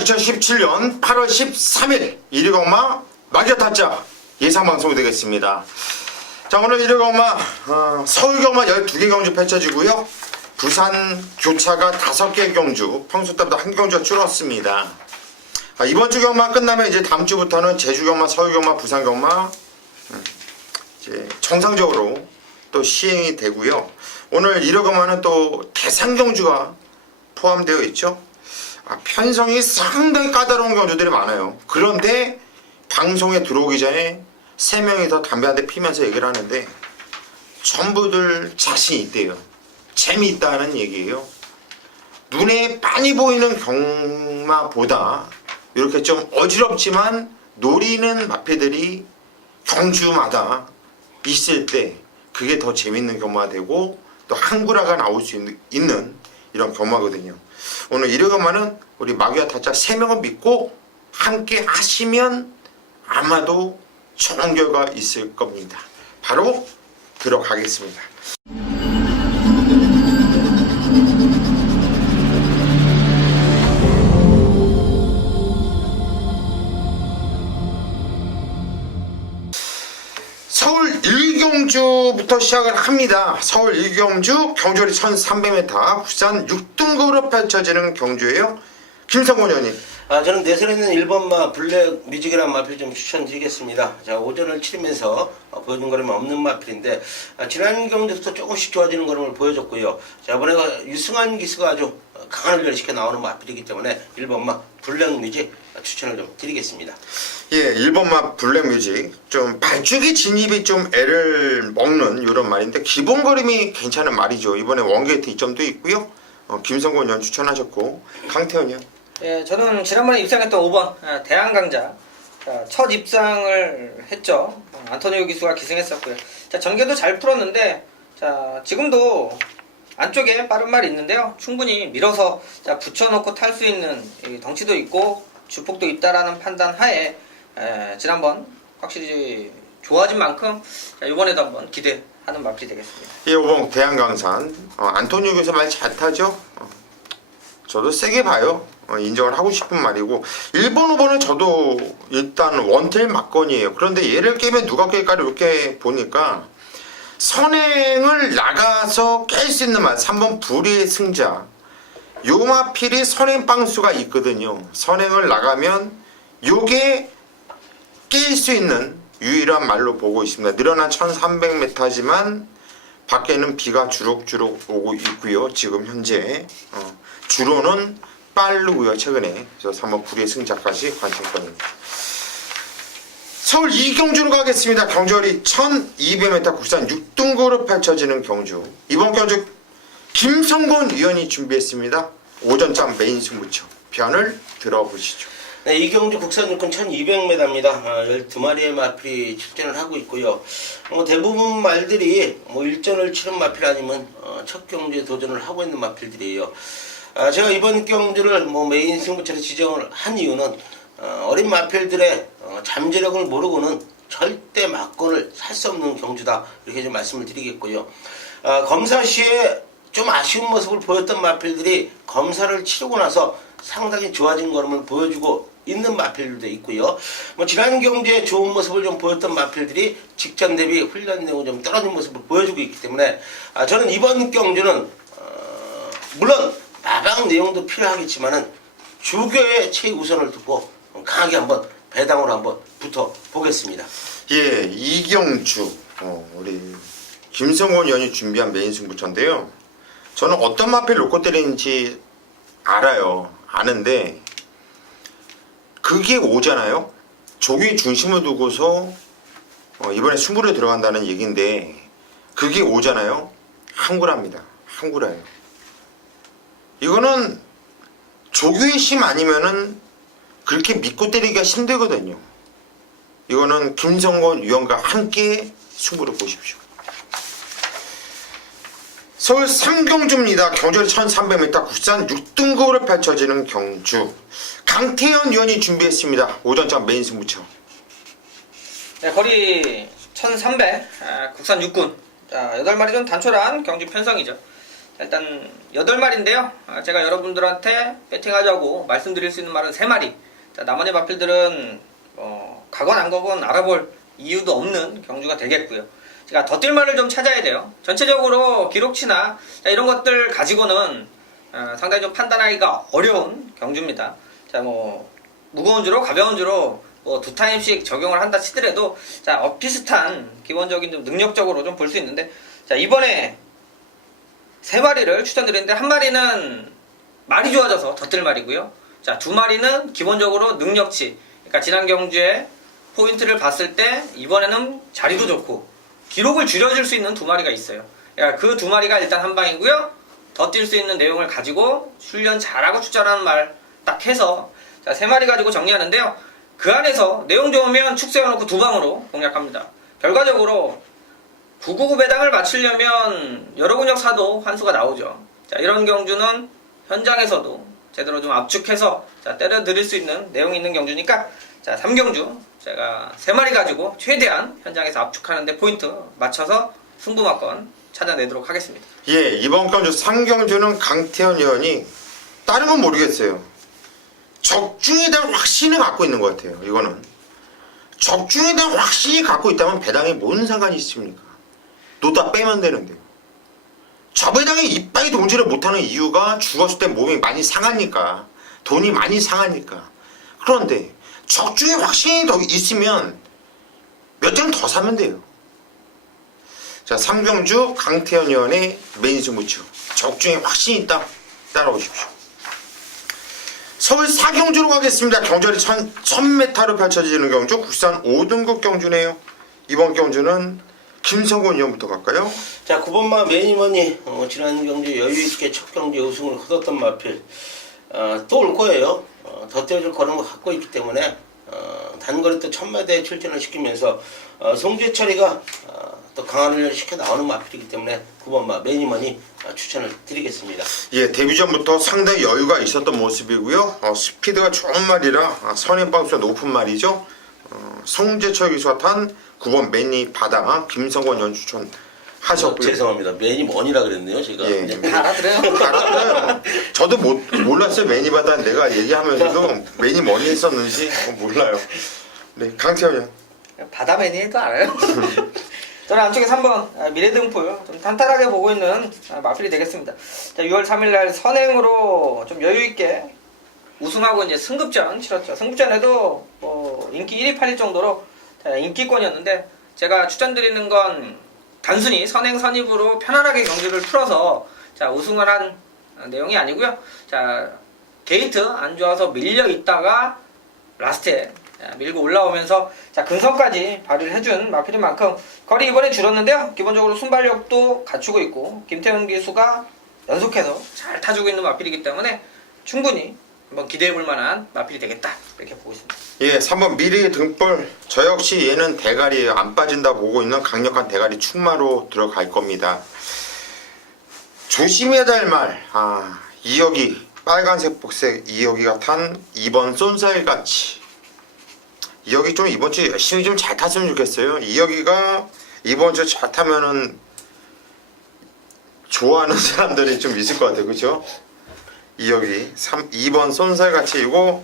2017년 8월 13일 일요일엄마 마기타짜 예상방송이 되겠습니다. 자, 오늘 일요일엄마 서울경마 12개 경주 펼쳐지고요. 부산 교차가 5개 경주, 평소 때보다 1경주가 줄었습니다. 이번 주 경마 끝나면 이제 다음 주부터는 제주경마, 서울경마, 부산경마 이제 정상적으로 또 시행이 되고요. 오늘 일요일경마는 또 대상경주가 포함되어 있죠. 편성이 상당히 까다로운 경주들이 많아요. 그런데 방송에 들어오기 전에 3명이서 담배 한 대 피면서 얘기를 하는데 전부들 자신이 있대요. 재미있다는 얘기예요. 눈에 많이 보이는 경마보다 이렇게 좀 어지럽지만 노리는 마패들이 경주마다 있을 때 그게 더 재밌는 경마가 되고 또 한구라가 나올 수 있는 이런 경마거든요. 오늘 일요일경마는 우리 마귀와 타짜 3명을 믿고 함께 하시면 아마도 좋은 결과 있을 겁니다. 바로 들어가겠습니다. 서울 1경주부터 시작을 합니다. 서울 1경주 경주거리 1300m 부산 6등급으로 펼쳐지는 경주예요. 김성곤 의원님. 저는 내선에 있는 1번마 블랙 뮤직이라는 마필 좀 추천드리겠습니다. 자, 오전을 치르면서 보여준 걸음은 없는 마필인데 지난 경주부터 조금씩 좋아지는 걸음을 보여줬고요. 자, 이번에 유승환 기수가 아주 강한 훈련을 시켜 나오는 마필이기 때문에 1번마 블랙 뮤직 추천을 좀 드리겠습니다. 예, 1번마 블랙뮤직 좀 발주기 진입이 좀 애를 먹는 이런 말인데 기본 걸음이 괜찮은 말이죠. 이번에 원게이트 2점도 있고요. 김성곤 의원 추천하셨고 강태현 의원. 예, 저는 지난번에 입상했던 5번 대한강자 첫 입상을 했죠. 안토니오 기수가 기승했었고요. 자, 전개도 잘 풀었는데 자, 지금도 안쪽에 빠른 말이 있는데요. 충분히 밀어서 자, 붙여놓고 탈 수 있는 덩치도 있고 주폭도 있다라는 판단 하에 지난번 확실히 좋아진 만큼 이번에도 한번 기대하는 마필이 되겠습니다. 예, 5번 대한강산 안토니오 교수 말 잘 타죠. 저도 세게 봐요. 인정을 하고 싶은 말이고 1번, 5번은 저도 일단 원텔 막건이에요. 그런데 얘를 깨면 누가 깰까를 이렇게 보니까 선행을 나가서 깰 수 있는 말 3번 불의의 승자 요 마필이 선행 빵수가 있거든요. 선행을 나가면 요게 깰 수 있는 유일한 말로 보고 있습니다. 늘어난 1300m지만 밖에는 비가 주룩주룩 오고 있고요. 지금 현재 주로는 빠르고요. 최근에 그래서 3번 불의의 승자까지 관심권입니다. 서울 2경주로 가겠습니다. 경주거리 1200m 국산 6등급으로 펼쳐지는 경주. 이번 경주 김성곤 위원이 준비했습니다. 오전장 메인 승부처 편을 들어보시죠. 네, 이 경주 국산 육군 1200m입니다. 12마리의 마필이 출전을 하고 있고요. 대부분 말들이 일전을 치른 마필 아니면 첫 경주에 도전을 하고 있는 마필들이에요. 제가 이번 경주를 메인 승부처로 지정을 한 이유는 어린 마필들의 잠재력을 모르고는 절대 막건을 살 수 없는 경주다 이렇게 좀 말씀을 드리겠고요. 검사 시에 좀 아쉬운 모습을 보였던 마필들이 검사를 치르고 나서 상당히 좋아진 걸음을 보여주고 있는 마필들도 있고요. 지난 경주에 좋은 모습을 좀 보였던 마필들이 직전 대비 훈련 내용 좀 떨어진 모습을 보여주고 있기 때문에 저는 이번 경주는 물론 마방 내용도 필요하겠지만은 주교의 최우선을 두고 강하게 한번 배당으로 한번 붙어 보겠습니다. 예, 이경주 우리 김성곤 의원이 준비한 메인 승부처인데요. 저는 어떤 마필 놓고 때리는지 알아요. 아는데 그게 오잖아요. 조기 중심을 두고서 이번에 승부를 들어간다는 얘기인데 그게 오잖아요. 한구라입니다. 한구라예요. 이거는 조규의 심 아니면은 그렇게 믿고 때리기가 힘들거든요. 이거는 김성곤 위원과 함께 승부를 보십시오. 서울 3경주입니다. 경주거리 1300m 국산 6등급으로 펼쳐지는 경주. 강태현 위원이 준비했습니다. 오전장 메인 승부처. 네, 거리 1300 국산 육군. 자, 8마리 좀 단촐한 경주 편성이죠. 일단 8마리인데요. 제가 여러분들한테 배팅하자고 말씀드릴 수 있는 말은 3마리. 자, 나머지 마필들은 가건 안 가건 알아볼 이유도 없는 경주가 되겠고요. 제가 더 뛸 말을 좀 찾아야 돼요. 전체적으로 기록치나 이런 것들 가지고는 상당히 좀 판단하기가 어려운 경주입니다. 자, 무거운 주로 가벼운 주로 2타임씩 적용을 한다 치더라도 자, 비슷한 기본적인 좀 능력적으로 좀 볼 수 있는데, 자, 이번에 3마리를 추천드리는데, 한 마리는 많이 좋아져서 더 뜰 말이고요. 자, 2마리는 기본적으로 능력치. 그러니까 지난 경주에 포인트를 봤을 때 이번에는 자리도 좋고 기록을 줄여줄 수 있는 2마리가 있어요. 그러니까 그 2마리가 일단 한 방이고요. 더 뛸 수 있는 내용을 가지고 훈련 잘하고 출전하는 말 딱 해서 자, 3마리 가지고 정리하는데요. 그 안에서 내용 좋으면 축 세워놓고 2방으로 공략합니다. 결과적으로 999 배당을 맞추려면 여러 근역 사도 환수가 나오죠. 자, 이런 경주는 현장에서도 제대로 좀 압축해서 자, 때려 드릴 수 있는 내용이 있는 경주니까 자, 3경주 제가 3마리 가지고 최대한 현장에서 압축하는데 포인트 맞춰서 승부마건 찾아내도록 하겠습니다. 예, 이번 경주 상경주는 강태현 의원이 다른 건 모르겠어요. 적중에 대한 확신을 갖고 있는 것 같아요. 이거는 적중에 대한 확신이 갖고 있다면 배당에 뭔 상관이 있습니까? 놓다 빼면 되는데요. 저 배당에 이빠이 동지를 못하는 이유가 죽었을 때 몸이 많이 상하니까, 돈이 많이 상하니까. 그런데 적중에 확신이 더 있으면 몇 장 더 사면 돼요. 자, 상경주 강태현 의원의 메인 승부처, 적중에 확신이 있다, 따라오십시오. 서울 4경주로 가겠습니다. 경주리 1000m로 펼쳐지는 경주, 국산 5등급 경주네요. 이번 경주는 김성곤 의원부터 갈까요? 자, 9번마 매니머니 지난 경주 여유있게 첫 경주 우승을 거뒀던 마필 또 올 거예요. 더 뛰어줄 걸음을 갖고 있기 때문에 단거리 또 1000m에 출전을 시키면서 송재철이가 또 강한 훈련을 시켜 나오는 마필이기 때문에 9번마 매니머니 추천을 드리겠습니다. 예, 데뷔 전부터 상당히 여유가 있었던 모습이고요. 스피드가 좋은 말이라 선행방수가 높은 말이죠. 송재철 기수가 탄 9번 매니 바다 김성권 의원 추천하셨고요. 죄송합니다. 매니머니라 그랬네요, 제가. 예. 다 알아들어요. 알았어요. 저도 몰랐어요. 매니 바다 내가 얘기하면서도 매니 머니 했었는지 몰라요. 네, 강태현 의원. 바다맨이 해도 알아요. 저는 안쪽에 3번 미래등불 좀 탄탄하게 보고 있는 마필이 되겠습니다. 자, 6월 3일날 선행으로 좀 여유있게 우승하고 이제 승급전 치렀죠. 승급전에도 인기 1위 8위 정도로 인기권이었는데, 제가 추천드리는 건 단순히 선행 선입으로 편안하게 경기를 풀어서 자, 우승을 한 내용이 아니고요. 자, 게이트 안 좋아서 밀려 있다가 라스트에 밀고 올라오면서 자, 근성까지 발휘를 해준 마필인 만큼 거리 이번에 줄었는데요. 기본적으로 순발력도 갖추고 있고 김태훈 기수가 연속해서 잘 타주고 있는 마필이기 때문에 충분히 한번 기대해볼 만한 마필이 되겠다, 이렇게 보고 있습니다. 예, 3번 미리 등불. 저 역시 얘는 대가리예요. 안 빠진다 보고 있는 강력한 대가리 충마로 들어갈 겁니다. 조심해야 될 말. 이혁이 빨간색 복색 이혁이가 탄 2번 쏜살같이. 이혁이 좀 이번 주 열심히 좀 잘 탔으면 좋겠어요. 이혁이가 이번 주 잘 타면은 좋아하는 사람들이 좀 있을 것 같아요. 그죠? 이혁이 2번 쏜살같이. 이거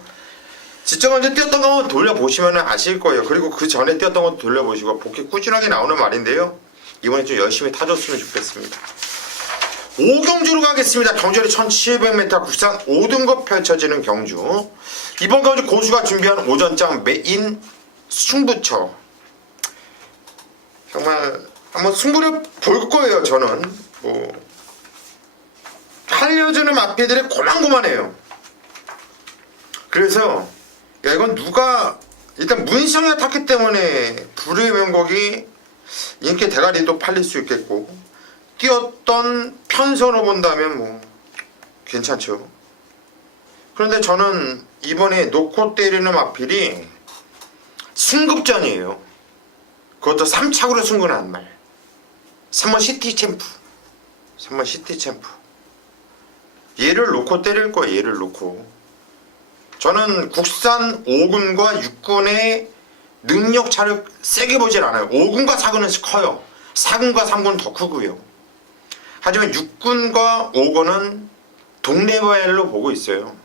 지점 먼저 뛰었던 거 한번 돌려보시면 아실 거예요. 그리고 그 전에 뛰었던 것도 돌려보시고 복귀 꾸준하게 나오는 말인데요. 이번에 좀 열심히 타줬으면 좋겠습니다. 5경주로 가겠습니다. 경주리 1700m 국산 5등급 펼쳐지는 경주. 이번 경주 고수가 준비한 오전장 메인 승부처. 정말 한번 승부를 볼 거예요. 저는 살려주는 마피들이 고만고만해요. 그래서 야, 이건 누가 일단 문성이가 탔기 때문에 불의 명곡이 인기 대가리도 팔릴 수 있겠고, 뛰었던 편선으로 본다면 괜찮죠. 그런데 저는 이번에 놓고 때리는 마필이 승급전이에요. 그것도 3착으로 승부하는 말. 3번 시티 챔프. 3번 시티 챔프. 얘를 놓고 때릴 거예요. 얘를 놓고. 저는 국산 5군과 6군의 능력 차를 세게 보질 않아요. 5군과 4군은 커요. 4군과 3군은 더 크고요. 하지만 6군과 5군은 동네발로 보고 있어요.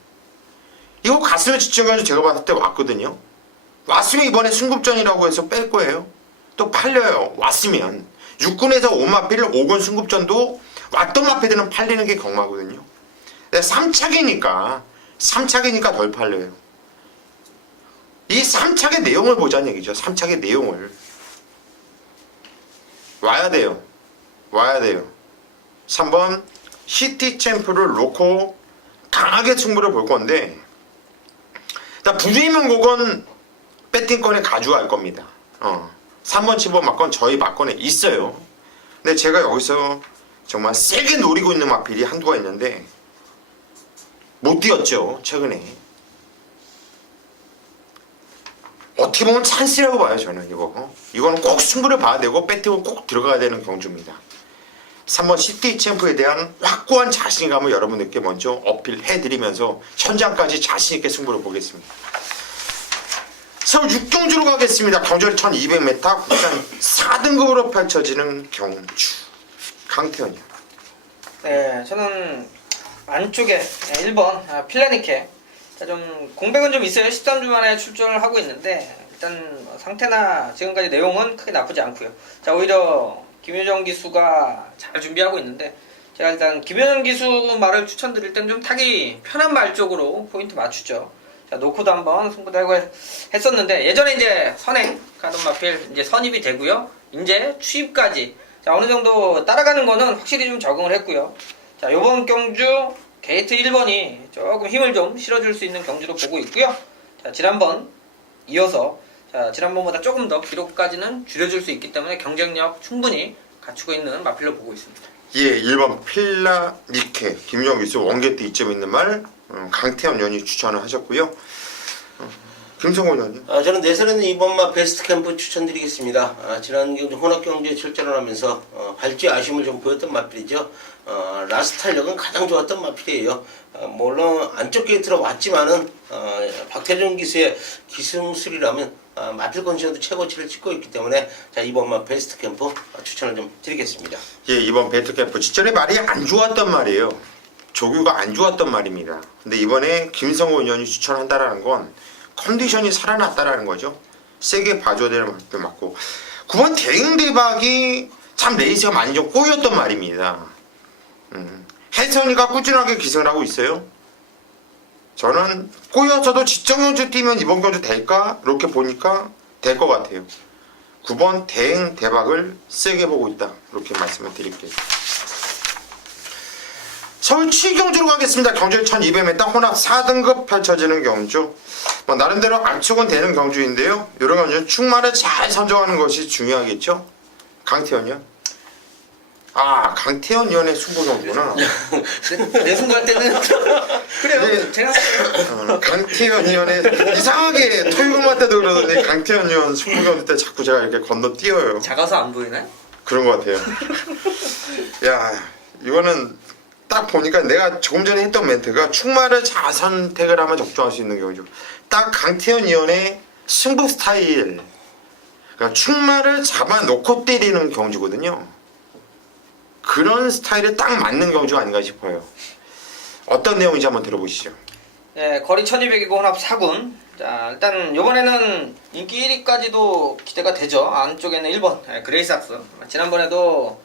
이거 갔으면 지금까지 제가 봤을 때 왔거든요. 왔으면 이번에 승급전이라고 해서 뺄 거예요. 또 팔려요. 왔으면 6군에서 5마필 5군 승급전도 왔던 마필들은 팔리는 게 경마거든요. 3착이니까 덜 팔려요. 이 3착의 내용을 보자는 얘기죠. 3착의 내용을 와야 돼요. 3번 시티 챔프를 놓고 강하게 승부를 볼 건데, 부주의명 곡은 배팅권에 가져갈 겁니다. 3번, 7번 막건 저희 막건에 있어요. 근데 제가 여기서 정말 세게 노리고 있는 마필이 한두가 있는데 못 뛰었죠, 최근에. 어떻게 보면 찬스라고 봐요, 저는 이거는 꼭 승부를 봐야 되고 배팅은 꼭 들어가야 되는 경주입니다. 3번 시티 챔프에 대한 확고한 자신감을 여러분들께 먼저 어필해드리면서 현장까지 자신있게 승부를 보겠습니다. 서울 6경주로 가겠습니다. 경주를 1200m 국산 4등급으로 펼쳐지는 경주 강태현이요. 네, 저는 안쪽에 1번 필라니케. 좀 공백은 좀 있어요. 13주 만에 출전을 하고 있는데 일단 상태나 지금까지 내용은 크게 나쁘지 않고요. 자, 오히려 김효정 기수가 잘 준비하고 있는데 제가 일단 김효정 기수 말을 추천드릴 땐 좀 타기 편한 말 쪽으로 포인트 맞추죠. 자, 놓고도 한번 승부도 하고 했었는데 예전에 이제 선행 가던 마필 이제 선입이 되고요. 이제 추입까지 자, 어느 정도 따라가는 거는 확실히 좀 적응을 했고요. 자, 요번 경주 게이트 1번이 조금 힘을 좀 실어줄 수 있는 경주로 보고 있고요. 자, 지난번 이어서 지난번보다 조금 더 기록까지는 줄여줄 수 있기 때문에 경쟁력 충분히 갖추고 있는 마필로 보고 있습니다. 예, 1번 필라니케 김효정 기수 원게트 이점 있는 말 강태현 의원이 추천을 하셨고요. 김성호 의원님. 저는 내설에는 이번마 베스트 캠프 추천드리겠습니다. 지난 경주 혼합 경주에 출전을 하면서 발주의 아쉬움을 좀 보였던 마필이죠. 라스트 탄력은 가장 좋았던 마필이에요. 물론 안쪽 게이트로 왔지만은 박태준 기수의 기승술이라면 마필 컨디션도 최고치를 찍고 있기 때문에 자, 이번마 베스트 캠프 추천을 좀 드리겠습니다. 예, 이번 베스트 캠프 직전에 말이 안 좋았단 말이에요. 조규가 안 좋았던 말입니다. 근데 이번에 김성호 의원이 추천한다라는 건 컨디션이 살아났다라는 거죠. 세게 봐줘야 되는 말도 맞고 9번 대응대박이 참 레이스가 많이 좀 꼬였던 말입니다. 혜선이가 꾸준하게 기승을 하고 있어요. 저는 꼬여서도 지정경주 뛰면 이번 경주 될까? 이렇게 보니까 될 것 같아요. 9번 대응대박을 세게 보고 있다. 이렇게 말씀을 드릴게요. 서울 7경주로 가겠습니다. 경주 1200m 혼합 4등급 펼쳐지는 경주. 나름대로 압축은 되는 경주인데요. 이런 경주는 충마를 잘 선정하는 것이 중요하겠죠. 강태현이요? 강태현 의원의 승부 경주구나. 내 승부할 때는 그래요. 네. 제가 강태현 의원의 이상하게 토요일만 때도 그러던데 강태현 의원 승부 경주 때 자꾸 제가 이렇게 건너뛰어요. 작아서 안 보이나요? 그런 것 같아요. 야, 이거는 딱 보니까 내가 조금 전에 했던 멘트가 충마를 잘 선택을 하면 적중할 수 있는 경우죠. 딱 강태현 의원의 승부 스타일, 그러니까 충마를 잡아놓고 때리는 경주거든요. 그런 스타일에 딱 맞는 경주가 아닌가 싶어요. 어떤 내용인지 한번 들어보시죠. 네, 거리 1200이고 혼합 4군. 자, 일단 이번에는 인기 1위까지도 기대가 되죠. 안쪽에는 1번 그레이삭스. 지난번에도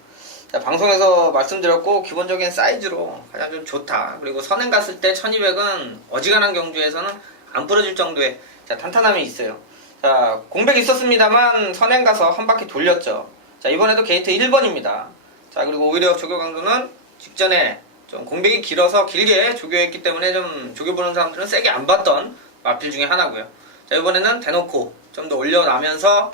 자, 방송에서 말씀드렸고 기본적인 사이즈로 가장 좀 좋다. 그리고 선행 갔을 때 1200은 어지간한 경주에서는 안 부러질 정도의 자, 탄탄함이 있어요. 자, 공백 있었습니다만 선행 가서 한 바퀴 돌렸죠. 자, 이번에도 게이트 1번입니다. 자, 그리고 오히려 조교 강도는 직전에 좀 공백이 길어서 길게 조교했기 때문에 좀 조교 보는 사람들은 세게 안 봤던 마필 중에 하나고요. 자, 이번에는 대놓고 좀 더 올려나면서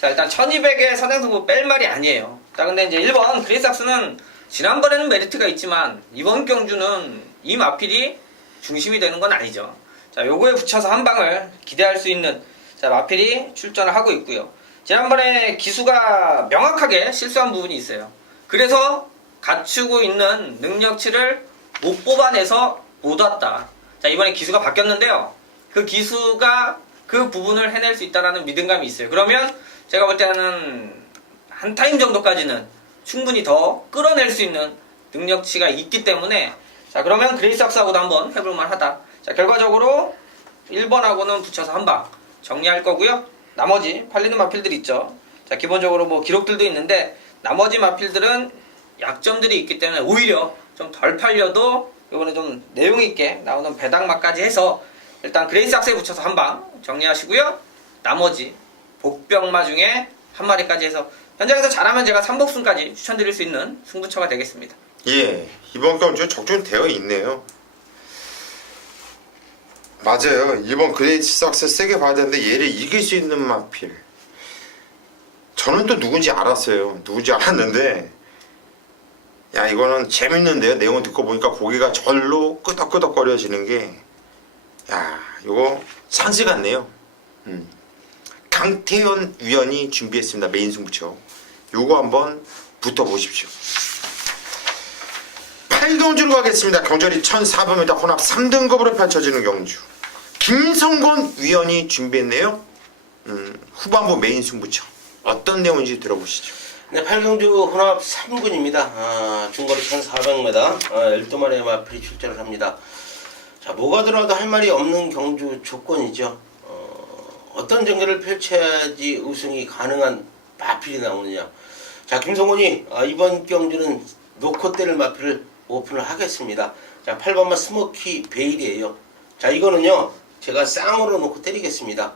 자, 일단 1200에 선행승부 뺄 말이 아니에요. 자, 근데 이제 1번 그레이삭스는 지난번에는 메리트가 있지만 이번 경주는 이 마필이 중심이 되는 건 아니죠. 자, 요거에 붙여서 한 방을 기대할 수 있는 자, 마필이 출전을 하고 있고요. 지난번에 기수가 명확하게 실수한 부분이 있어요. 그래서 갖추고 있는 능력치를 못 뽑아내서 못 왔다. 자, 이번에 기수가 바뀌었는데요. 그 기수가 그 부분을 해낼 수 있다는 믿음감이 있어요. 그러면 제가 볼 때는 한 타임 정도까지는 충분히 더 끌어낼 수 있는 능력치가 있기 때문에 자 그러면 그레이삭스하고도 한번 해볼만 하다. 자 결과적으로 1번하고는 붙여서 한 방 정리할 거고요. 나머지 팔리는 마필들 있죠. 자 기본적으로 뭐 기록들도 있는데 나머지 마필들은 약점들이 있기 때문에 오히려 좀 덜 팔려도 이번에 좀 내용 있게 나오는 배당마까지 해서 일단 그레이삭스에 붙여서 한 방 정리하시고요. 나머지 복병마 중에 한 마리까지 해서 현장에서 잘하면 제가 3복순까지 추천드릴 수 있는 승부처가 되겠습니다. 예, 이번 경주 적중되어 있네요. 맞아요. 이번 그레이삭스 세게 봐야 되는데 얘를 이길 수 있는 마필. 저는 또 누군지 알았어요. 누군지 알았는데 야 이거는 재밌는데요. 내용을 듣고 보니까 고개가 절로 끄덕끄덕거려지는 게 야 이거 찬스 같네요. 강태현 위원이 준비했습니다. 메인 승부처. 요거 한번 붙어보십시오. 8경주로 가겠습니다. 경절이 1400m 혼합 3등급으로 펼쳐지는 경주. 김성곤 위원이 준비했네요. 후반부 메인 승부처. 어떤 내용인지 들어보시죠. 네, 8경주 혼합 3군입니다. 중거리 1400m 12마리의 마필이 출전을 합니다. 자, 뭐가 들어와도 할 말이 없는 경주 조건이죠. 어떤 전개를 펼쳐야지 우승이 가능한 마필이 나오느냐. 자, 김성곤이 이번 경주는 놓고 때릴 마필을 오픈을 하겠습니다. 자, 8번마 스모키 베일이에요. 자, 이거는요 제가 쌍으로 놓고 때리겠습니다.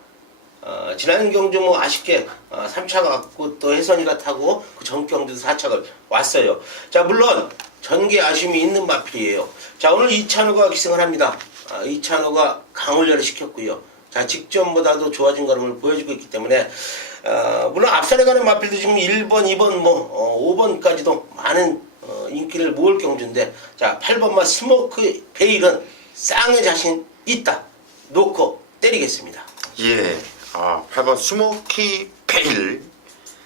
지난 경주 뭐 아쉽게 3차 갔고 또 혜선이가 타고 그 전 경주도 4차가 왔어요. 자, 물론 전개 아쉬움이 있는 마필이에요. 자, 오늘 이찬호가 기승을 합니다. 이찬호가 강훈련을 시켰고요. 자, 직전보다도 좋아진 걸음을 보여주고 있기 때문에 물론 앞선에 가는 마필도 지금 1번, 2번, 5번까지도 많은 인기를 모을 경주인데 자, 8번마 스모크 베일은 쌍의 자신 있다. 놓고 때리겠습니다. 예, 8번 스모키 베일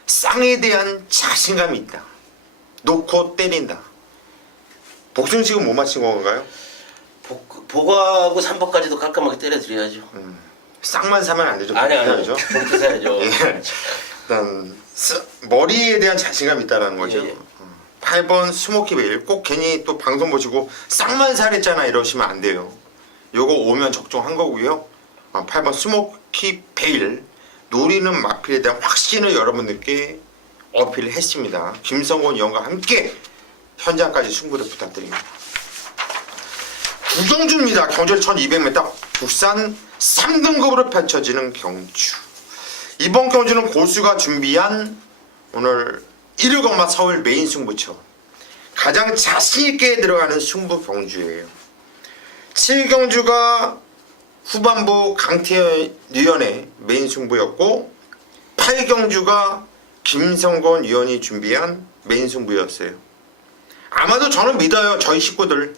쌍에 대한 자신감이 있다. 놓고 때린다. 복승 지금 못 맞힌 건가요? 보고하고 3번까지도 깔끔하게 때려드려야죠. 쌍만 사면 안 되죠. 아니 복귀해야죠. 그렇게 사야죠. 예. 일단 머리에 대한 자신감이 있다는 거죠. 예. 8번 스모키 베일 꼭 괜히 또 방송 보시고 쌍만 살했잖아 이러시면 안 돼요. 요거 오면 적중한 거고요. 8번 스모키 베일 노리는 마필에 대한 확신을 여러분들께 어필을 했습니다. 김성곤 위원과 함께 현장까지 승부를 부탁드립니다. 구경주입니다. 경절 1200m 국산 3등급으로 펼쳐지는 경주. 이번 경주는 고수가 준비한 오늘 1흑엄마 서울 메인 승부처. 가장 자신있게 들어가는 승부 경주예요. 7경주가 후반부 강태현 위원의 메인 승부였고 8경주가 김성곤 위원이 준비한 메인 승부였어요. 아마도 저는 믿어요. 저희 식구들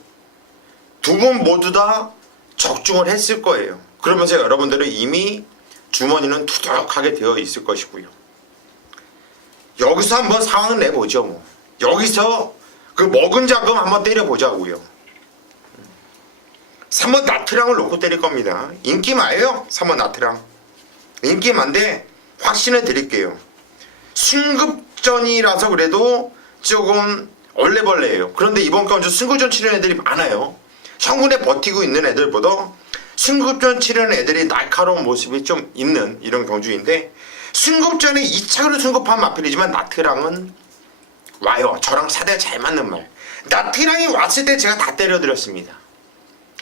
두 분 모두 다 적중을 했을 거예요. 그러면서 여러분들은 이미 주머니는 투덕하게 되어 있을 것이고요. 여기서 한번 상황을 내보죠. 뭐. 여기서 그 먹은 자금 한번 때려보자고요. 3번 나트랑을 놓고 때릴 겁니다. 인기마예요. 3번 나트랑. 인기만데 확신을 드릴게요. 승급전이라서 그래도 조금 얼레벌레예요. 그런데 이번 경주 승급전 치르는 애들이 많아요. 형군에 버티고 있는 애들보다 승급전 치르는 애들이 날카로운 모습이 좀 있는 이런 경주인데 승급전에 2차로 승급한 마필이지만 나트랑은 와요. 저랑 사대가 잘 맞는 말. 나트랑이 왔을 때 제가 다 때려드렸습니다.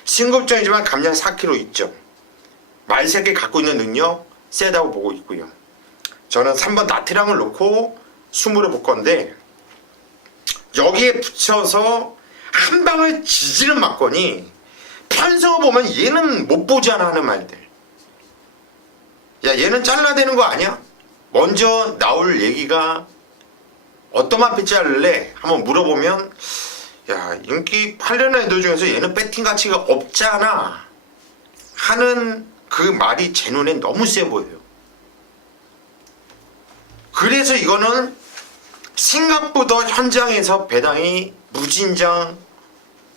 승급전이지만 감량 4kg 있죠. 말새끼 갖고 있는 능력 세다고 보고 있고요. 저는 3번 나트랑을 놓고 수무를 볼 건데 여기에 붙여서 한 방을 지지는 맞거니 편성을 보면 얘는 못 보잖아 하는 말들. 야 얘는 잘라대는 거 아니야? 먼저 나올 얘기가 어떤 마필 자를래? 한번 물어보면 야 인기 팔려는 애들 중에서 얘는 배팅 가치가 없잖아 하는 그 말이 제 눈엔 너무 세 보여요. 그래서 이거는 생각보다 현장에서 배당이 무진장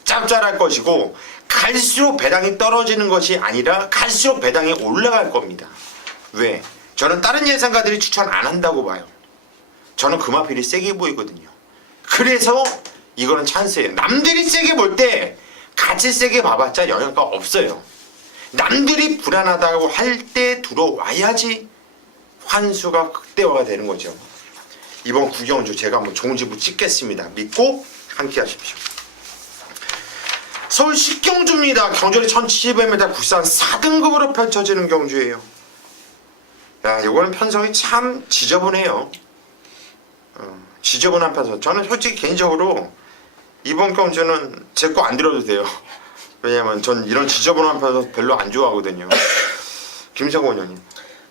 짭짤할 것이고 갈수록 배당이 떨어지는 것이 아니라 갈수록 배당이 올라갈 겁니다. 왜? 저는 다른 예상가들이 추천 안 한다고 봐요. 저는 그 마필이 세게 보이거든요. 그래서 이거는 찬스예요. 남들이 세게 볼 때 같이 세게 봐봤자 영향가 없어요. 남들이 불안하다고 할 때 들어와야지 환수가 극대화가 되는 거죠. 이번 구경주 제가 한번 좋은 집을 찍겠습니다. 믿고 함께 하십시오. 서울 식경주입니다. 경주리 1700m 국산 4등급으로 펼쳐지는 경주예요. 야, 이거는 편성이 참 지저분해요. 지저분한 편성. 저는 솔직히 개인적으로 이번 경주는 제 거 안 들어도 돼요. 왜냐면 전 이런 지저분한 편성 별로 안 좋아하거든요. 김성곤 의원님.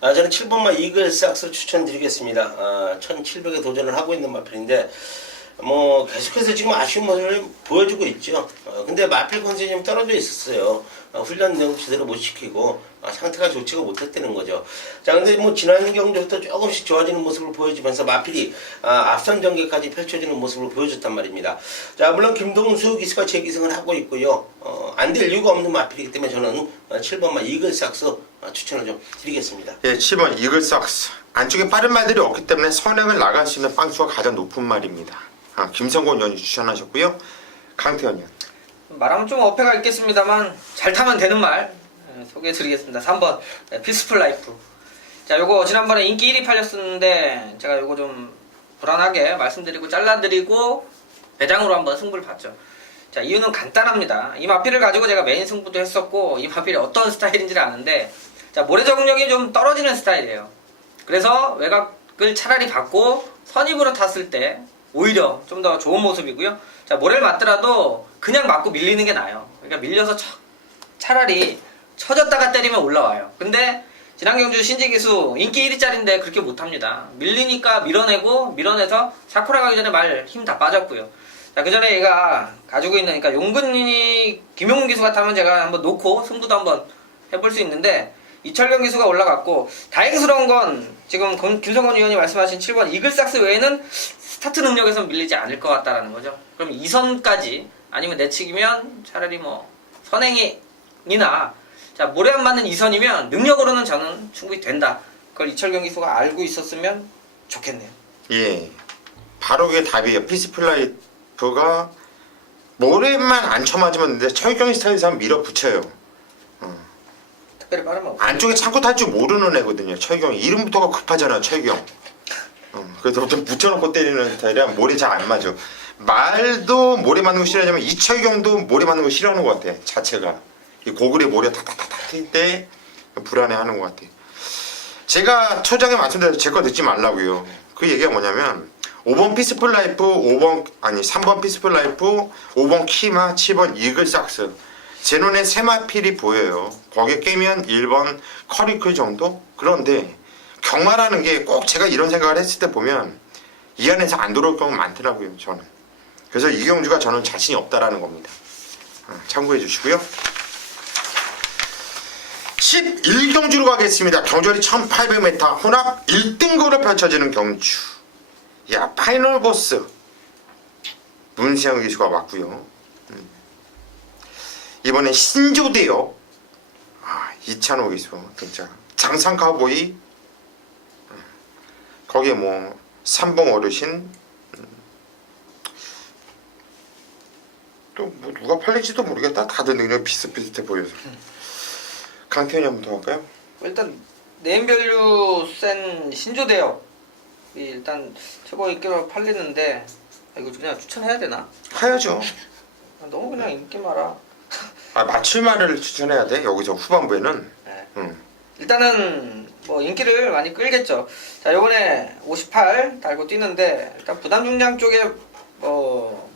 저는 7번마 이글삭스 추천드리겠습니다. 1700에 도전을 하고 있는 마필인데 뭐 계속해서 지금 아쉬운 모습을 보여주고 있죠. 근데 마필 컨디션이 좀 떨어져 있었어요. 훈련 내용 제대로 못 시키고 상태가 좋지가 못했다는 거죠. 자, 근데 뭐 지난 경주부터 조금씩 좋아지는 모습을 보여주면서 마필이 앞선 전개까지 펼쳐지는 모습을 보여줬단 말입니다. 자, 물론 김동수 기수가 재기승을 하고 있고요. 안 될 이유가 없는 마필이기 때문에 저는 7번마 이글삭스 추천을 좀 드리겠습니다. 예, 7번 이글삭스. 안쪽에 빠른 말들이 없기 때문에 선행을 나갈 수 있는 빵수가 가장 높은 말입니다. 김성곤 의원이 추천하셨고요. 강태현 의원. 말하면 좀 어폐가 있겠습니다만 잘 타면 되는 말 소개해드리겠습니다. 3번 피스풀 라이프. 자, 요거 지난번에 인기 1위 팔렸었는데 제가 요거 좀 불안하게 말씀드리고 잘라드리고 배당으로 한번 승부를 봤죠. 자, 이유는 간단합니다. 이 마필을 가지고 제가 메인 승부도 했었고 이 마필이 어떤 스타일인지를 아는데, 자, 모래 적응력이 좀 떨어지는 스타일이에요. 그래서 외곽을 차라리 받고 선입으로 탔을 때 오히려 좀 더 좋은 모습이고요. 자, 모래를 맞더라도 그냥 맞고 밀리는 게 나아요. 그러니까 밀려서 차라리 쳐졌다가 때리면 올라와요. 근데 지난 경주 신지기수 인기 1위짜리인데 그렇게 못합니다. 밀리니까 밀어내고 밀어내서 사쿠라 가기 전에 말 힘 다 빠졌고요. 자, 그 전에 얘가 가지고 있는, 그러니까 용근이 김용문 기수 같으면 제가 한번 놓고 승부도 한번 해볼 수 있는데 이철경 기수가 올라갔고, 다행스러운 건 지금 김성곤 의원이 말씀하신 7번 이글삭스 외에는 스타트 능력에서 밀리지 않을 것 같다라는 거죠. 그럼 2선까지 아니면 내치기면 차라리 뭐 선행이나, 자, 모래 안 맞는 2선이면 능력으로는 저는 충분히 된다. 그걸 이철경 기수가 알고 있었으면 좋겠네요. 예, 바로 그게 답이에요. 피스플라이프가 모래만 안 쳐맞으면 되는데 철경이 스타일에서 한번 밀어붙여요. 특별히 빠르면 없어요. 안쪽에 창고 탈 줄 모르는 애거든요. 철경이 이름부터가 급하잖아. 철경. 그래서 좀 붙여놓고 때리는 스타일이라 모래 잘 안 맞아. 말도 모래 맞는 거 싫어하지만 이철경도 모래 맞는 거 싫어하는 것 같아. 자체가 이 고글에 모래 탁탁탁탁 튈 때 불안해하는 것 같아. 제가 초장에 말씀드려서 제 거 듣지 말라고요. 그 얘기가 뭐냐면 5번 피스풀 라이프, 3번 피스풀 라이프, 5번 키마, 7번 이글삭스. 제 눈에 세 마필이 보여요. 거기에 깨면 1번 커리클 정도? 그런데 경마라는 게 꼭 제가 이런 생각을 했을 때 보면 이 안에서 안 들어올 경우가 많더라고요. 저는. 그래서 이 경주가 저는 자신이 없다라는 겁니다. 참고해 주시고요. 11경주로 가겠습니다. 경주리 1800m 혼합 1등급으로 펼쳐지는 경주. 야, 파이널 보스 문세영 기수가 왔고요. 이번엔 신조대요. 이찬호 기수 등장. 장상 카우보이. 거기에 뭐 삼봉 어르신. 또 뭐 누가 팔릴지도 모르겠다. 다들 능력 비슷비슷해 보여서. 강태현이 한번 더 할까요? 일단 네임밸류 센 신조대요. 일단 최고 인기로 팔리는데 이거 그냥 추천해야 되나? 해야죠. 너무 그냥 인기 많아. 맞출말을 추천해야 돼. 여기서 후반부에는. 네. 일단은 뭐 인기를 많이 끌겠죠. 자, 요번에 58 달고 뛰는데 일단 부담 중량 쪽에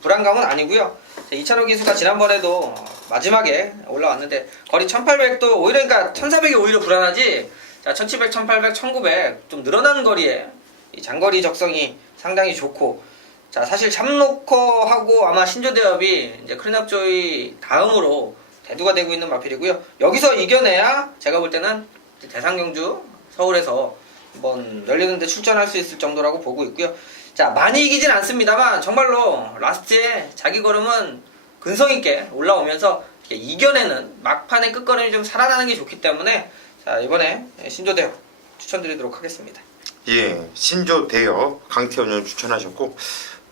불안감은 아니고요. 이찬호 기수가 지난번에도 마지막에 올라왔는데 거리 1800도 오히려, 그러니까 1400이 오히려 불안하지. 자, 1700, 1800, 1900 좀 늘어나는 거리에 이 장거리 적성이 상당히 좋고, 자, 사실 참로커하고 아마 신조대업이 이제 크리납조이 다음으로 대두가 되고 있는 마필이고요. 여기서 이겨내야 제가 볼 때는 대상경주 서울에서 한번 열리는데 출전할 수 있을 정도라고 보고 있고요. 자, 많이 이기진 않습니다만 정말로 라스트에 자기 걸음은 근성있게 올라오면서 이겨내는 막판의 끝걸음이 좀 살아나는 게 좋기 때문에, 자, 이번에 신조대업 추천드리도록 하겠습니다. 예, 신조대요. 강태현 의원 추천하셨고,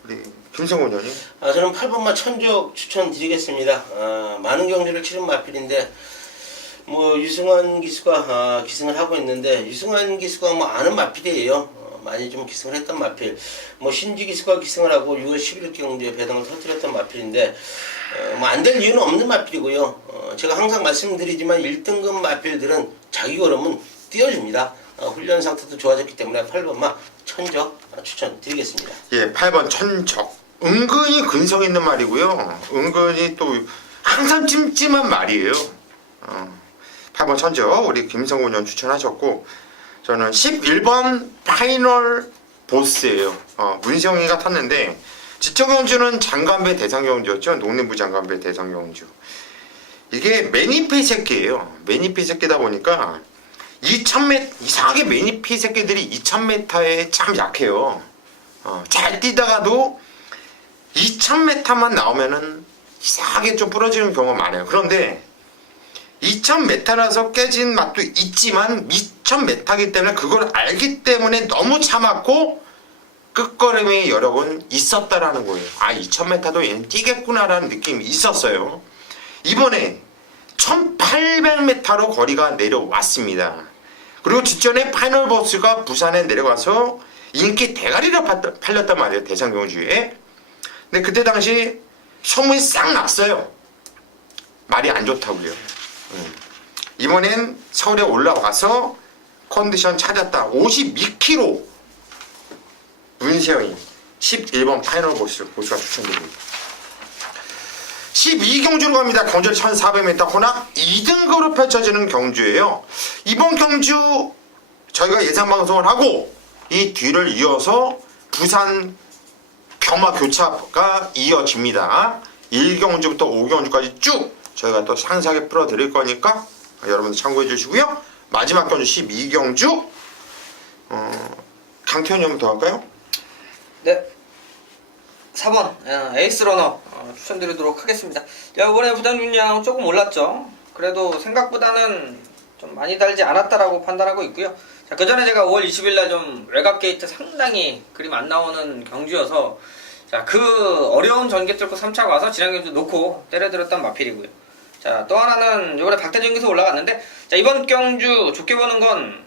우리 김성훈 의원님. 저는 8번마 천적 추천드리겠습니다. 많은 경주를 치른 마필인데 뭐 유승환 기수가 기승을 하고 있는데 유승환 기수가 뭐 아는 마필이에요. 많이 좀 기승을 했던 마필. 뭐 신지 기수가 기승을 하고 6월 11일 경주에 배당을 터뜨렸던 마필인데 뭐 안 될 이유는 없는 마필이고요. 제가 항상 말씀드리지만 1등급 마필들은 자기 걸음은 띄워줍니다. 훈련 상태도 좋아졌기 때문에 8번마 천적 추천드리겠습니다. 예, 8번 천적. 은근히 근성 있는 말이고요. 은근히 또 항상 찜찜한 말이에요. 8번 천적 우리 김성훈 의원 추천하셨고, 저는 11번 파이널 보스예요. 문세영이가 탔는데 지적경주는 장관배 대상경주였죠. 농림부 장관배 대상경주. 이게 매니피 새끼예요. 매니피 새끼다 보니까 2000m 이상하게 매니피 새끼들이 2000m에 참 약해요. 잘 뛰다가도 2000m만 나오면은 이상하게 좀 부러지는 경우가 많아요. 그런데 2000m라서 깨진 맛도 있지만 2000m이기 때문에 그걸 알기 때문에 너무 참았고 끝걸음이 여러 번 있었다라는 거예요. 2000m도 얘는 뛰겠구나라는 느낌이 있었어요. 이번에 1800m로 거리가 내려왔습니다. 그리고 직전에 파이널 버스가 부산에 내려가서 인기 대가리를 팔렸단 말이에요. 대상경주에. 근데 그때 당시 소문이 싹 났어요. 말이 안 좋다고요. 이번엔 서울에 올라와서 컨디션 찾았다. 52km 문세영이 11번 파이널 보스가 추천드립니다. 12경주로 갑니다. 경주를 1400m 혼합 2등급으로 펼쳐지는 경주예요. 이번 경주 저희가 예상방송을 하고 이 뒤를 이어서 부산 경마 교차가 이어집니다. 1경주부터 5경주까지 쭉 저희가 또 상세하게 풀어드릴 거니까 여러분들 참고해 주시고요. 마지막 경주 12경주 강태현 형님 더 할까요? 네. 4번 에이스 러너 추천드리도록 하겠습니다. 이번에 부담중량 조금 올랐죠. 그래도 생각보다는 좀 많이 달지 않았다라고 판단하고 있고요. 자, 그 전에 제가 5월 20일날 좀 외곽 게이트 상당히 그림 안 나오는 경주여서 자, 그 어려운 전개 뚫고 3차가 와서 지난 경주 놓고 때려들었던 마필이고요. 자, 또 하나는 이번에 박태준 기수 올라갔는데 자, 이번 경주 좋게 보는 건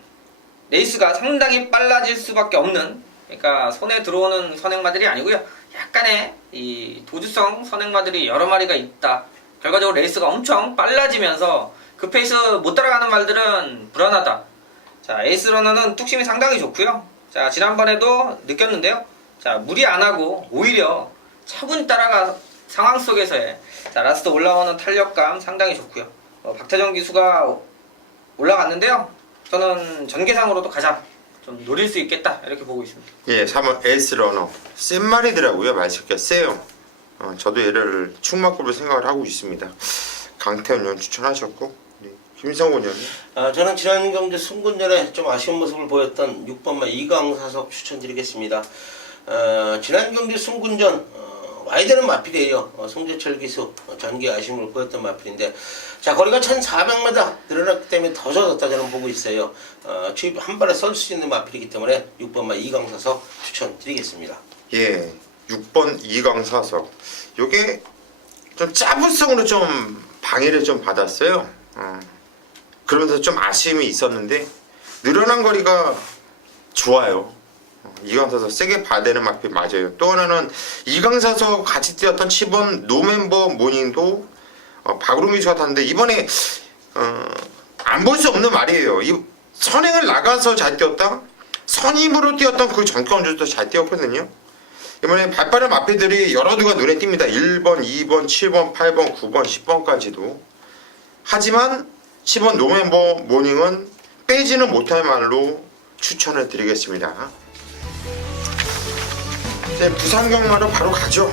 레이스가 상당히 빨라질 수밖에 없는, 그러니까 손에 들어오는 선행마들이 아니고요. 약간의 이 도주성 선행마들이 여러 마리가 있다. 결과적으로 레이스가 엄청 빨라지면서 그 페이스 못 따라가는 말들은 불안하다. 자, 에이스 러너는 뚝심이 상당히 좋고요. 자, 지난번에도 느꼈는데요. 자, 무리 안 하고 오히려 차분히 따라가 상황 속에서의 자, 라스트 올라오는 탄력감 상당히 좋고요. 박태정 기수가 올라갔는데요. 저는 전개상으로도 가장 좀 노릴 수 있겠다 이렇게 보고 있습니다. 예, 3번 에이스 러너 센 말이더라고요. 말새끼가 세요. 저도 얘를 충막급으로 생각을 하고 있습니다. 강태현 의원 추천하셨고, 김성훈 의원님. 저는 지난 경주 승군전에 좀 아쉬운 모습을 보였던 6번마 이강사석 추천드리겠습니다. 지난 경주 승군전 와야 되는 마필이에요. 송재철 기수 전개 아쉬움을 보였던 마필인데 자, 거리가 1400m 늘어났기 때문에 더 젖었다 저는 보고 있어요. 추입 한 발에 설 수 있는 마필이기 때문에 6번마 이강사석 추천드리겠습니다. 예, 6번 이강사석. 요게 좀 짜부성으로 좀 방해를 좀 받았어요. 그러면서 좀 아쉬움이 있었는데 늘어난 거리가 좋아요. 이강사석 세게 봐야 되는 마필 맞아요. 또 하나는 이강사석 같이 뛰었던 10번 노멤버 모닝도 박우rum 기수가 탔는데 이번에 안 볼 수 없는 말이에요. 이 선행을 나가서 잘 뛰었다. 선임으로 뛰었던 그 전경주도 잘 뛰었거든요. 이번에 발빠른 마필들이 여러 두가 눈에 띕니다. 1번, 2번, 7번, 8번, 9번, 10번까지도. 하지만 10번 노멤버 모닝은 빼지는 못할 말로 추천을 드리겠습니다. 이제 부산 경마로 바로 가죠.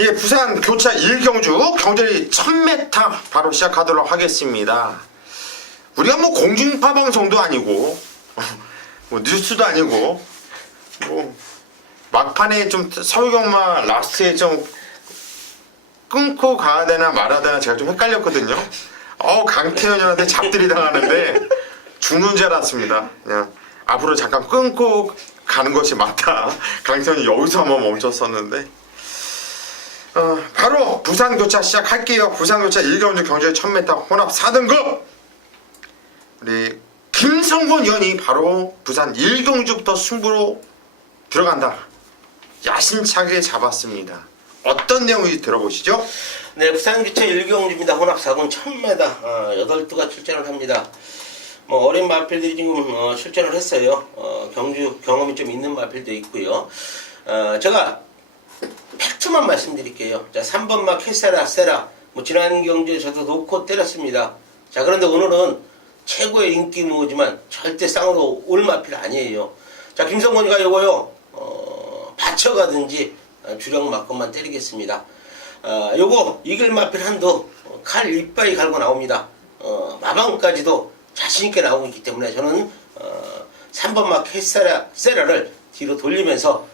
예, 부산 교차 1경주 경절이 1000m 바로 시작하도록 하겠습니다. 우리가 뭐 공중파 방송도 아니고 뭐 뉴스도 아니고 뭐 막판에 좀 서울경마 라스트에 좀 끊고 가야 되나 말아야 되나 제가 좀 헷갈렸거든요. 강태현이한테 잡들이 당하는데 죽는 줄 알았습니다. 그냥 앞으로 잠깐 끊고 가는 것이 맞다. 강태현이 여기서 한번 멈췄었는데 바로 부산교차 시작할게요. 부산교차 1경주 경주의 1000m 혼합 4등급 우리 김성곤 의원이 바로 부산 1경주부터 승부로 들어간다. 야심차게 잡았습니다. 어떤 내용인지 들어보시죠. 네, 부산교차 1경주입니다. 혼합 4군 1000m 8두가 출전을 합니다. 뭐 어린 마필들이 지금 출전을 했어요. 경주 경험이 좀 있는 마필도 있고요. 제가 팩트만 말씀드릴게요. 자, 3번 막 캐세라 세라 뭐 지난 경주에 저도 놓고 때렸습니다. 자, 그런데 오늘은 최고의 인기 무호지만 절대 쌍으로 올 마필 아니에요. 자, 김성곤이가 요거요 받쳐가든지 주력 맞고만 때리겠습니다. 요거 이글 마필 한도 칼 이빠이 갈고 나옵니다. 마방까지도 자신있게 나오고 있기 때문에 저는 3번 막 세라를 뒤로 돌리면서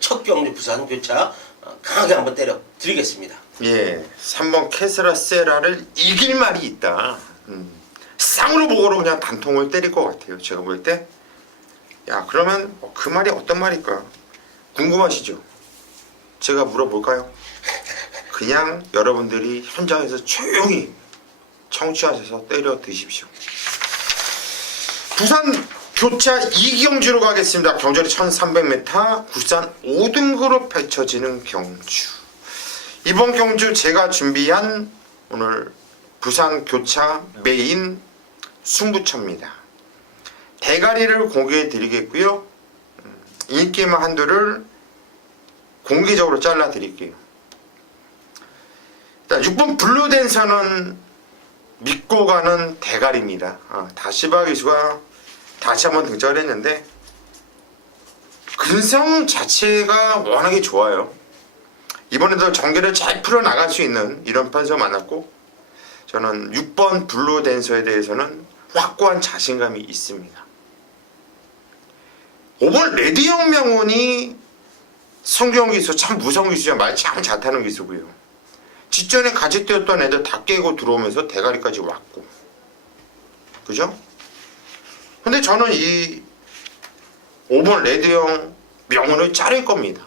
첫 경주 부산 교차 강하게 한번 때려 드리겠습니다. 예, 3번 캐스라 세라를 이길 말이 있다. 쌍으로 보고로 그냥 단통을 때릴 것 같아요. 제가 볼 때. 야, 그러면 그 말이 어떤 말일까? 궁금하시죠? 제가 물어볼까요? 그냥 여러분들이 현장에서 조용히 청취하셔서 때려 드십시오. 부산 교차 2경주로 가겠습니다. 경절이 1300m 국산 5등급으로 펼쳐지는 경주. 이번 경주 제가 준비한 오늘 부산 교차 메인 승부처입니다. 대가리를 공개해 드리겠고요. 인기만 한두를 공개적으로 잘라 드릴게요. 6번 블루댄서는 믿고 가는 대가리입니다. 다시바 기수가 다시 한번 등장을 했는데 근성 자체가 워낙에 좋아요. 이번에도 전개를 잘 풀어나갈 수 있는 이런 편서 만났고 저는 6번 블루댄서에 대해서는 확고한 자신감이 있습니다. 5번 레드형 명운이 성경 기수 참 무서운 기수야. 말 참 잘 타는 기수고요. 직전에 같이 뛰었던 애들 다 깨고 들어오면서 대가리까지 왔고 그죠? 근데 저는 이 5번 레드형 명운을 자를 겁니다.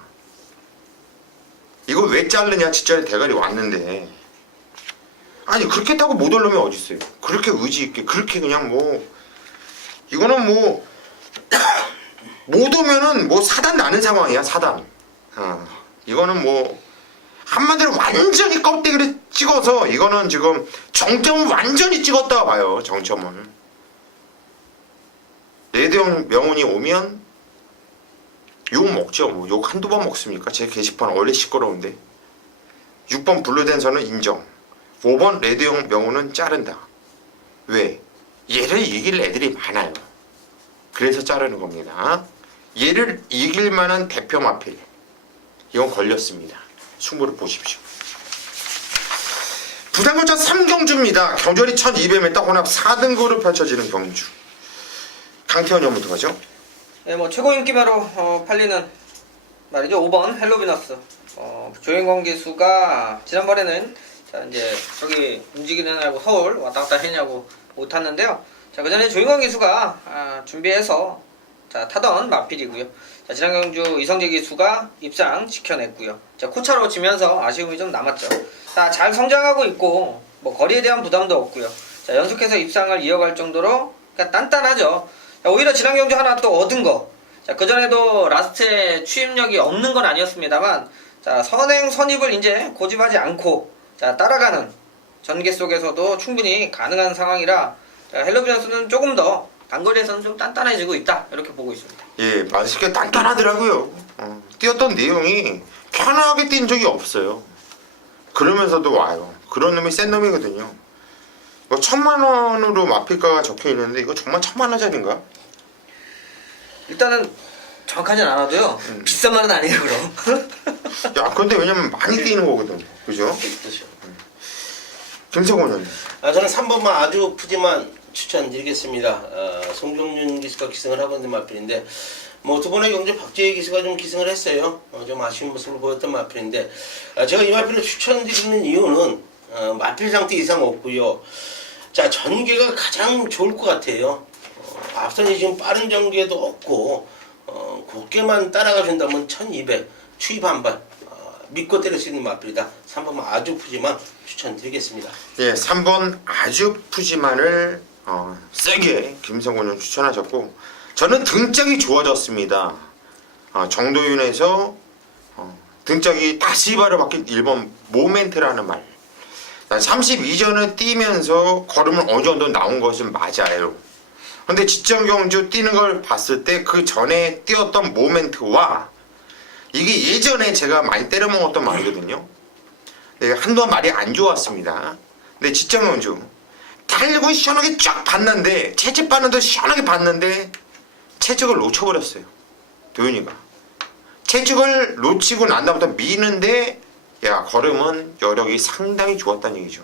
이거 왜 자르냐? 직전에 대가리 왔는데 아니 그렇게 타고 못 올라오면 어딨어요. 그렇게 의지 있게 그렇게 그냥 뭐 이거는 뭐 못 오면은 뭐 사단 나는 상황이야. 사단. 이거는 뭐 한마디로 완전히 껍데기를 찍어서 이거는 지금 정점을 완전히 찍었다 봐요. 정점을. 레드형 명운이 오면 욕 먹죠. 뭐 욕 한두 번 먹습니까? 제 게시판 원래 시끄러운데. 6번 블루댄서는 인정. 5번 레드형 명운은 자른다. 왜? 얘를 이길 애들이 많아요. 그래서 자르는 겁니다. 얘를 이길 만한 대표 마필. 이건 걸렸습니다. 승부를 보십시오. 부산교차 3경주입니다. 경절이 1200m 혼합 4등급으로 펼쳐지는 경주. 강태현 형부터 가죠. 네, 뭐 최고 인기매로 팔리는 말이죠. 5번 헬로비너스. 조인권 기수가 지난번에는 자 이제 저기 움직이는 날고 서울 왔다 갔다 했냐고 못 탔는데요. 자 그전에 조인권 기수가 준비해서 자 타던 마필이고요. 자 지난 경주 이성재 기수가 입상 지켜냈고요. 자 코차로 지면서 아쉬움이 좀 남았죠. 자 잘 성장하고 있고 뭐 거리에 대한 부담도 없고요. 자 연속해서 입상을 이어갈 정도로 그냥 단단하죠. 자, 오히려 지난 경주 하나 또 얻은 거. 자 그전에도 라스트에 추임력이 없는 건 아니었습니다만 자 선행 선입을 이제 고집하지 않고 자 따라가는 전개 속에서도 충분히 가능한 상황이라 자, 헬로비너스는 조금 더 단거리에서는 좀 단단해지고 있다 이렇게 보고 있습니다. 예, 맛있게 단단하더라고요. 뛰었던 내용이 편하게 뛴 적이 없어요. 그러면서도 와요. 그런 놈이 센 놈이거든요. 뭐 1000만원으로 마필가가 적혀 있는데 이거 정말 1000만원짜리인가? 일단은 정확하진 않아도요. 비싼 말은 아니에요 그럼. 야, 근데 왜냐면 많이 뛰는 거거든. 그죠? 뜻이요. 김성호는 저는 3번만 아주 푸짐한 추천드리겠습니다. 송정윤 기수가 기승을 하고 있는 마필인데 뭐 두 번의 경주 박재희 기수가 좀 기승을 했어요. 좀 아쉬운 모습을 보였던 마필인데 제가 이 마필을 추천드리는 이유는 마필 상태 이상 없고요. 자, 전개가 가장 좋을 것 같아요. 앞선이 지금 빠른 전개도 없고 곱게만 따라가 준다면 1200 추입 한발 믿고 때릴 수 있는 마필이다. 3번만 아주 푸짐한 추천드리겠습니다. 예, 3번 아주 푸짐한을 세게 김성호는 추천하셨고 저는 등짝이 좋아졌습니다. 정도윤에서 등짝이 다시 발을 바뀐 1번 모멘트라는 말. 32전을 뛰면서 걸음을 어느 정도 나온 것은 맞아요. 근데 지정 경주 뛰는 걸 봤을 때 그 전에 뛰었던 모멘트와 이게 예전에 제가 많이 때려먹었던 말이거든요. 네, 한동안 말이 안 좋았습니다. 근데 지정 경주 달고 시원하게 쫙 봤는데 채찍 봤는데 시원하게 봤는데 채찍을 놓쳐버렸어요. 도윤이가 채찍을 놓치고 난 다음부터 미는데 야, 걸음은 여력이 상당히 좋았다는 얘기죠.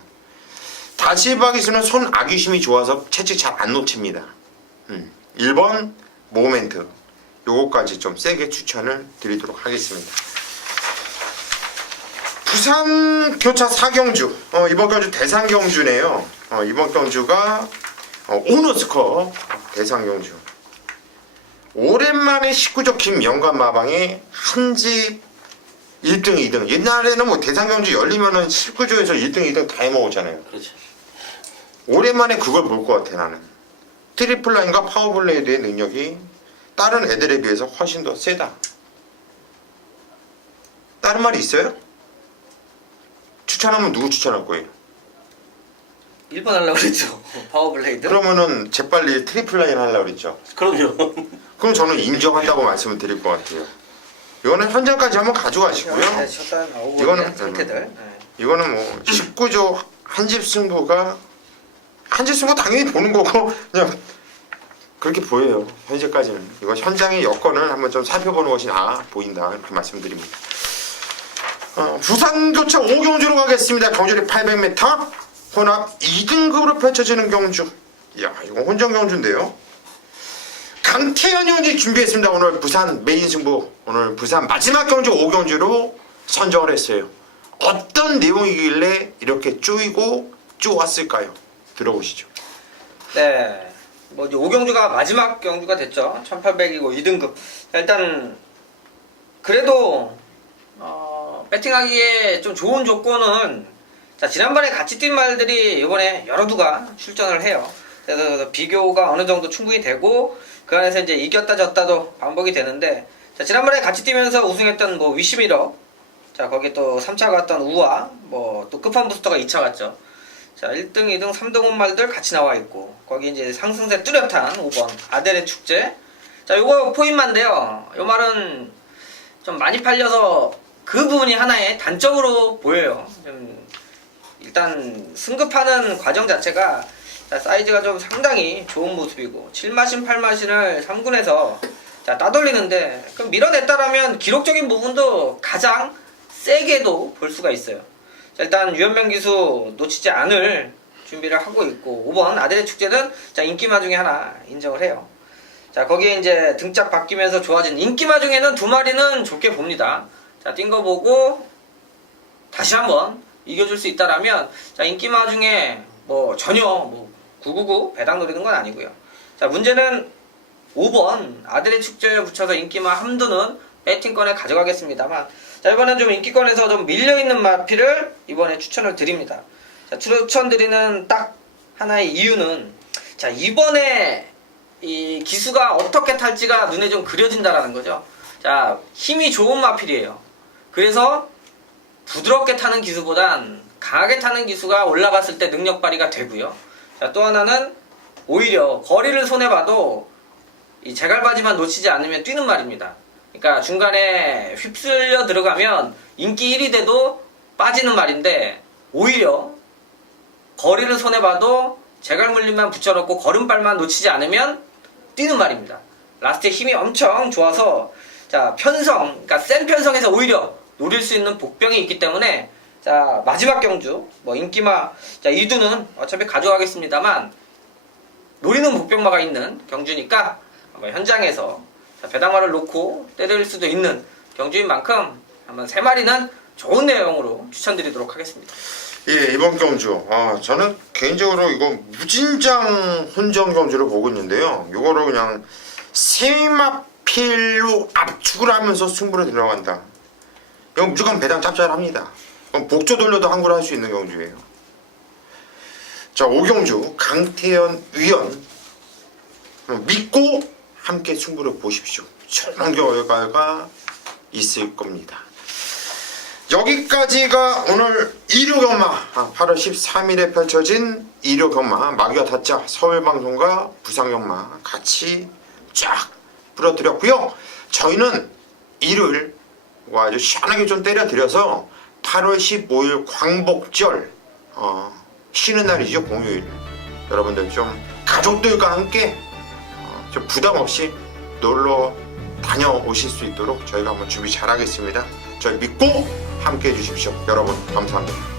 다시바기수는 손 아귀심이 좋아서 채찍 잘 안 놓칩니다. 1번 모멘트 요거까지 좀 세게 추천을 드리도록 하겠습니다. 부산 교차 4경주 이번 경주 대상 경주네요. 이번 경주가 오너스컵 대상 경주. 오랜만에 19조 김영관 마방의 한집 1등, 2등. 옛날에는 뭐 대상 경주 열리면은 19조에서 1등, 2등 다 해먹었잖아요. 그렇죠. 오랜만에 그걸 볼 것 같아 나는. 트리플 라인과 파워블레이드의 능력이 다른 애들에 비해서 훨씬 더 세다. 다른 말이 있어요? 추천하면 누구 추천할 거예요? 1번 하려고 그랬죠. 파워블레이드. 그러면은 재빨리 트리플 라인 하려고 그랬죠. 그럼요. 그럼 저는 인정한다고 말씀을 드릴 것 같아요. 이거는 현장까지 한번 가져가시고요. 쳤다 나오고 이거는 있는 상태들. 네. 이거는 뭐 19조 한집 승부가 한집 승부 당연히 보는 거고 그냥 그렇게 보여요. 현재까지는 이거 현장의 여건을 한번 좀 살펴보는 것이 보인다 이렇게 말씀드립니다. 부산교차 5경주로 가겠습니다. 경주리 800m 혼합 2등급으로 펼쳐지는 경주. 이야, 이거 혼전 경주인데요. 강태현 의원이 준비했습니다. 오늘 부산 메인 승부, 오늘 부산 마지막 경주 5경주로 선정을 했어요. 어떤 내용이길래 이렇게 쪼이고 쪼았을까요? 들어보시죠. 네. 뭐 이제 5경주가 마지막 경주가 됐죠. 1800이고 2등급. 일단 그래도 배팅하기에 좀 좋은 조건은 자, 지난번에 같이 뛴 말들이 이번에 여러 두가 출전을 해요. 그래서 비교가 어느 정도 충분히 되고 그 안에서 이제 이겼다 졌다도 반복이 되는데 자, 지난번에 같이 뛰면서 우승했던 뭐 위시미러 자, 거기 또 3차 갔던 우아 뭐 또 끝판 부스터가 2차 갔죠. 자, 1등, 2등, 3등 혼말들 같이 나와 있고 거기 이제 상승세 뚜렷한 5번 아델의 축제. 자, 요거 포인트인데요. 요 말은 좀 많이 팔려서 그 부분이 하나의 단점으로 보여요. 일단 승급하는 과정 자체가 자, 사이즈가 좀 상당히 좋은 모습이고 7마신 8마신을 3군에서 자, 따돌리는데 그럼 밀어냈다라면 기록적인 부분도 가장 세게도 볼 수가 있어요. 자, 일단 유현명 기수 놓치지 않을 준비를 하고 있고 5번 아델의 축제는 자, 인기마 중에 하나 인정을 해요. 자, 거기에 이제 등짝 바뀌면서 좋아진 인기마 중에는 두 마리는 좋게 봅니다. 자, 뛴 거 보고 다시 한번 이겨줄 수 있다라면 자, 인기마 중에 뭐 전혀 뭐 999 배당 노리는 건 아니고요. 자, 문제는 5번 아들의 축제에 붙여서 인기마 함두는 배팅권에 가져가겠습니다만 자, 이번엔 좀 인기권에서 좀 밀려있는 마피를 이번에 추천을 드립니다. 자, 추천드리는 딱 하나의 이유는 자, 이번에 이 기수가 어떻게 탈지가 눈에 좀 그려진다라는 거죠. 자, 힘이 좋은 마필이에요. 그래서 부드럽게 타는 기수보단 강하게 타는 기수가 올라갔을 때 능력 발휘가 되고요. 자, 또 하나는 오히려 거리를 손해봐도 이 제갈바지만 놓치지 않으면 뛰는 말입니다. 그러니까 중간에 휩쓸려 들어가면 인기 1위 돼도 빠지는 말인데 오히려 거리를 손해봐도 제갈 물림만 붙여놓고 걸음발만 놓치지 않으면 뛰는 말입니다. 라스트에 힘이 엄청 좋아서 자, 편성, 그러니까 센 편성에서 오히려 노릴 수 있는 복병이 있기 때문에 자 마지막 경주 뭐 인기마 자 2두는 어차피 가져가겠습니다만 노리는 복병마가 있는 경주니까 한번 현장에서 자, 배당마를 놓고 때릴 수도 있는 경주인 만큼 한번 3마리는 좋은 내용으로 추천드리도록 하겠습니다. 예, 이번 경주 저는 개인적으로 이거 무진장 혼전 경주를 보고 있는데요. 이거를 그냥 세마필로 압축을 하면서 승부를 들어간다. 이건 무조건 배당 짭짤합니다. 그럼 복조 돌려도 항구를 할 수 있는 경주예요. 자, 5경주 강태현 위원 믿고 함께 승부를 보십시오. 최종 결과가 있을 겁니다. 여기까지가 오늘 일요경마 8월 13일에 펼쳐진 일요경마 마귀와 타짜 서울방송과 부산경마 같이 쫙 풀어드렸고요. 저희는 일요일 아주 시원하게 좀 때려드려서 8월 15일 광복절 쉬는 날이죠. 공휴일. 여러분들 좀 가족들과 함께 좀 부담 없이 놀러 다녀오실 수 있도록 저희가 한번 준비 잘하겠습니다. 저희 믿고 함께 해주십시오. 여러분 감사합니다.